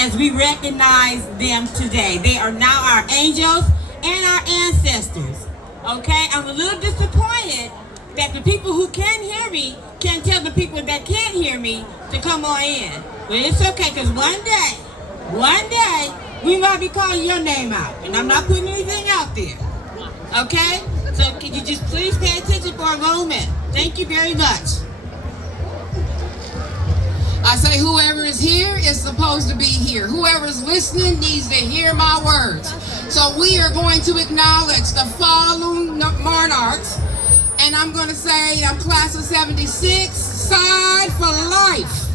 as we recognize them today. They are now our angels and our ancestors. Okay, I'm a little disappointed that the people who can hear me can tell the people that can't hear me to come on in. But it's okay, because one day, we might be calling your name out. And I'm not putting anything out there. Okay? So can you just please pay attention for a moment? Thank you very much. I say whoever is here is supposed to be here. Whoever is listening needs to hear my words. So we are going to acknowledge the fallen monarchs. And I'm going to say I'm class of 76, side for life.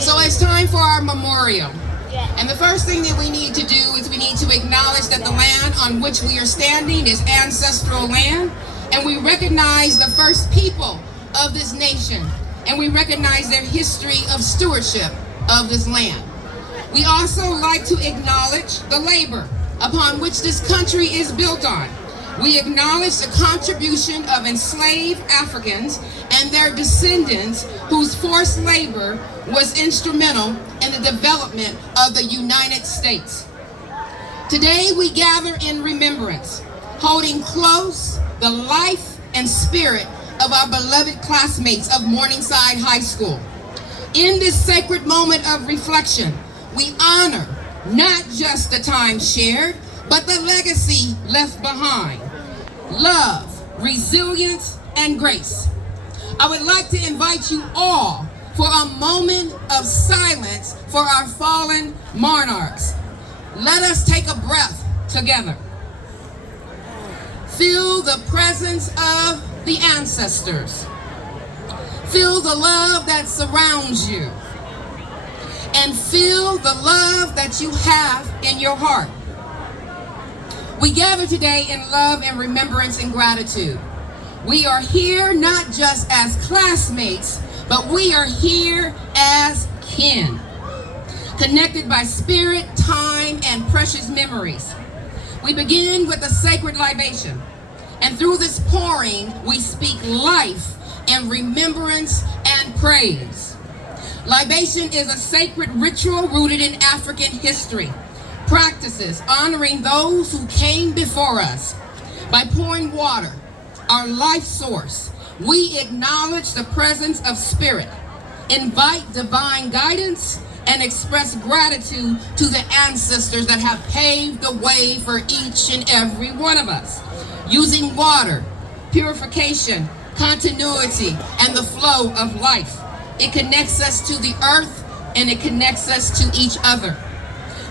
So it's time for our memorial. And the first thing that we need to do is we need to acknowledge that the land on which we are standing is ancestral land. And we recognize the first people of this nation. And we recognize their history of stewardship of this land. We also like to acknowledge the labor upon which this country is built on. We acknowledge the contribution of enslaved Africans and their descendants whose forced labor was instrumental in the development of the United States. Today we gather in remembrance, holding close the life and spirit of our beloved classmates of Morningside High School. In this sacred moment of reflection, we honor not just the time shared, but the legacy left behind. Love, resilience, and grace. I would like to invite you all for a moment of silence for our fallen monarchs. Let us take a breath together. Feel the presence of the ancestors. Feel the love that surrounds you. And feel the love that you have in your heart. We gather today in love and remembrance and gratitude. We are here not just as classmates, but we are here as kin, connected by spirit, time, and precious memories. We begin with a sacred libation, and through this pouring, we speak life and remembrance and praise. Libation is a sacred ritual rooted in African history, practices honoring those who came before us. By pouring water, our life source, we acknowledge the presence of spirit, invite divine guidance, and express gratitude to the ancestors that have paved the way for each and every one of us. Using water, purification, continuity, and the flow of life, it connects us to the earth and it connects us to each other.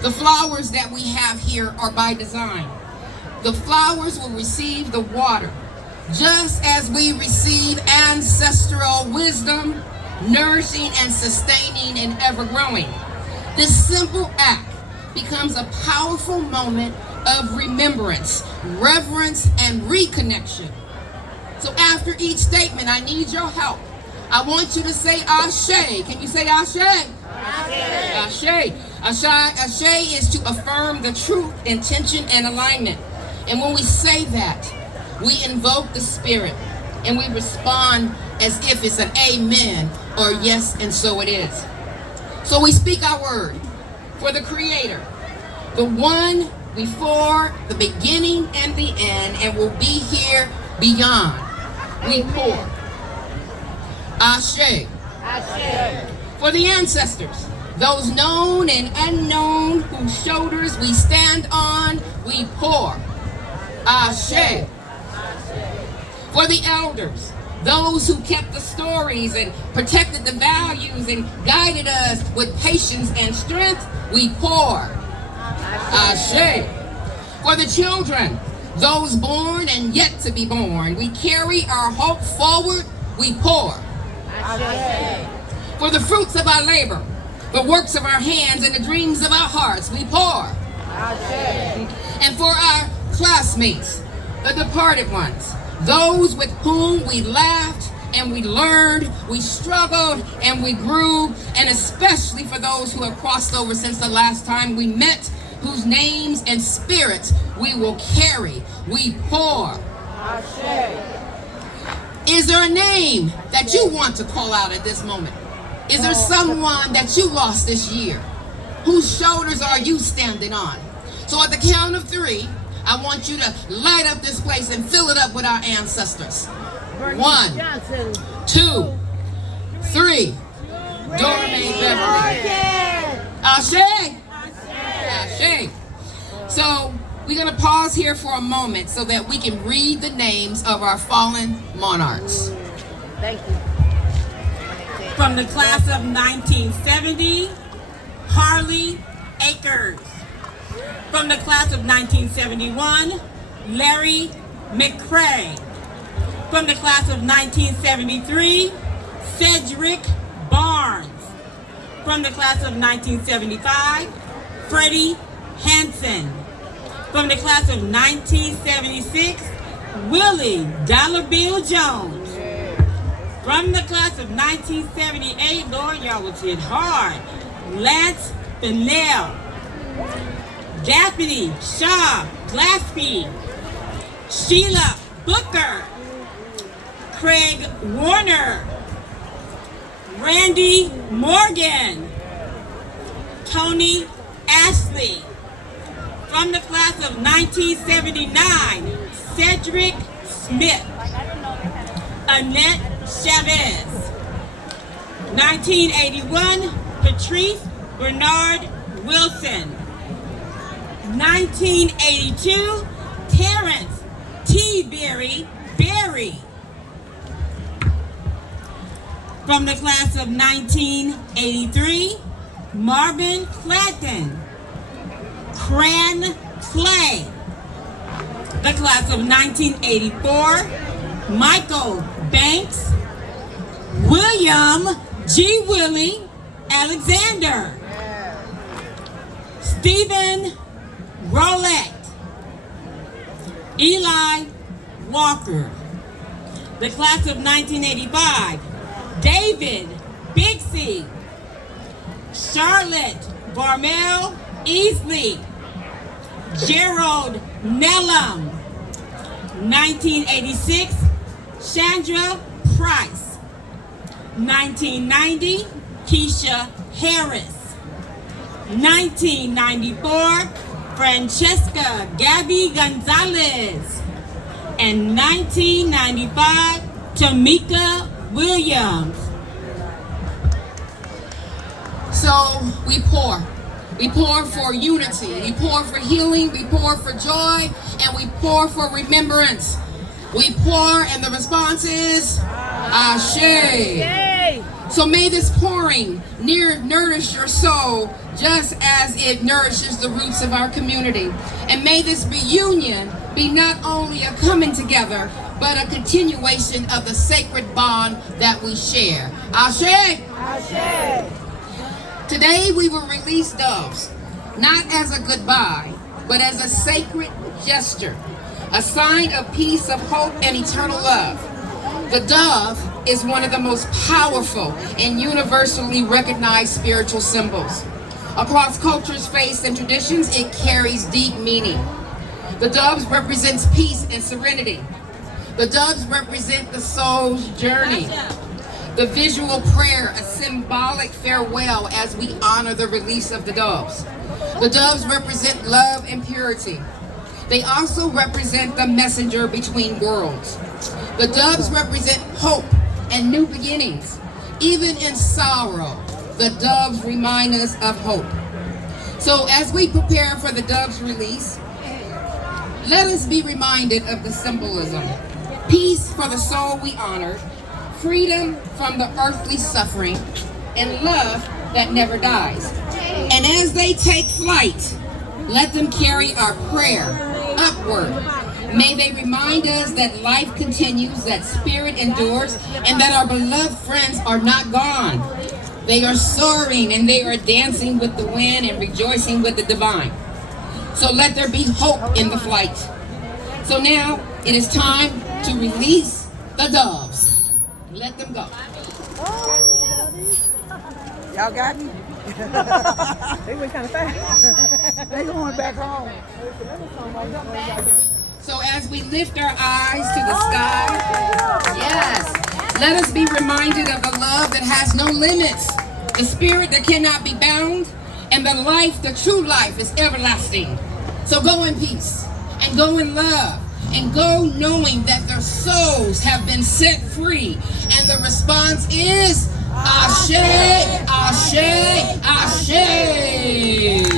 The flowers that we have here are by design. The flowers will receive the water, just as we receive ancestral wisdom, nourishing and sustaining and ever growing. This simple act becomes a powerful moment of remembrance, reverence, and reconnection. So after each statement, I need your help. I want you to say Ashe. Can you say Ashe? Ashe. Ashe. Ashe is to affirm the truth, intention, and alignment. And when we say that, we invoke the spirit and we respond as if it's an amen or yes, and so it is. So we speak our word for the Creator, the one before the beginning and the end, and will be here beyond. We pour. Ashe. Ashe. For the ancestors, those known and unknown whose shoulders we stand on, we pour. Ashe. For the elders, those who kept the stories and protected the values and guided us with patience and strength, we pour. Ashe. For the children, those born and yet to be born, we carry our hope forward, we pour. Ashe. For the fruits of our labor, the works of our hands, and the dreams of our hearts, we pour. And for our classmates, the departed ones, those with whom we laughed and we learned, we struggled and we grew, and especially for those who have crossed over since the last time we met, whose names and spirits we will carry, we pour. Is there a name that you want to call out at this moment? Is there someone that you lost this year? Whose shoulders are you standing on? So at the count of 3, I want you to light up this place and fill it up with our ancestors. 1, 2, 3. Dorme Beverly. Ashe. Ashe. So we're going to pause here for a moment so that we can read the names of our fallen monarchs. Thank you. From the class of 1970, Harley Akers. From the class of 1971, Larry McCray. From the class of 1973, Cedric Barnes. From the class of 1975, Freddie Hansen. From the class of 1976, Willie Dollar Bill Jones. From the class of 1978, Lord, y'all was hit hard, Lance Fennell. Daphne Shaw Glaspie. Sheila Booker. Craig Warner. Randy Morgan. Tony Ashley. From the class of 1979, Cedric Smith. Annette Chavez. 1981, Patrice Bernard Wilson. 1982, Terrence T. Berry. From the class of 1983, Marvin Clatton. Cran Clay. The class of 1984, Michael Banks. William G. Willie Alexander. Stephen Rolette. Eli Walker. The class of 1985, David Bixie. Charlotte Barmel Easley. Gerald Nellam. 1986, Chandra Price. 1990, Keisha Harris. 1994, Francesca Gabby Gonzalez. And 1995, Tamika Williams. So we pour. We pour for unity, we pour for healing, we pour for joy, and we pour for remembrance. We pour, and the response is Ashe. So may this pouring nourish your soul just as it nourishes the roots of our community. And may this reunion be not only a coming together, but a continuation of the sacred bond that we share. Ashe. Ashe. Today we will release doves, not as a goodbye, but as a sacred gesture, a sign of peace, of hope, and eternal love. The dove is one of the most powerful and universally recognized spiritual symbols. Across cultures, faiths, and traditions, it carries deep meaning. The doves represents peace and serenity. The doves represent the soul's journey. The visual prayer, a symbolic farewell as we honor the release of the doves. The doves represent love and purity. They also represent the messenger between worlds. The doves represent hope and new beginnings. Even in sorrow, the doves remind us of hope. So as we prepare for the doves' release, let us be reminded of the symbolism. Peace for the soul we honored, freedom from the earthly suffering, and love that never dies. And as they take flight, let them carry our prayer upward. May they remind us that life continues, that spirit endures, and that our beloved friends are not gone. They are soaring and they are dancing with the wind and rejoicing with the divine. So let there be hope in the flight. So now it is time to release the doves. Let them go. Y'all got me? They went kind of fast. They going back home. So as we lift our eyes to the sky, yes, let us be reminded of the love that has no limits, the spirit that cannot be bound, and the life, the true life, is everlasting. So go in peace, and go in love, and go knowing that their souls have been set free. And the response is, Ashe, Ashe, Ashe.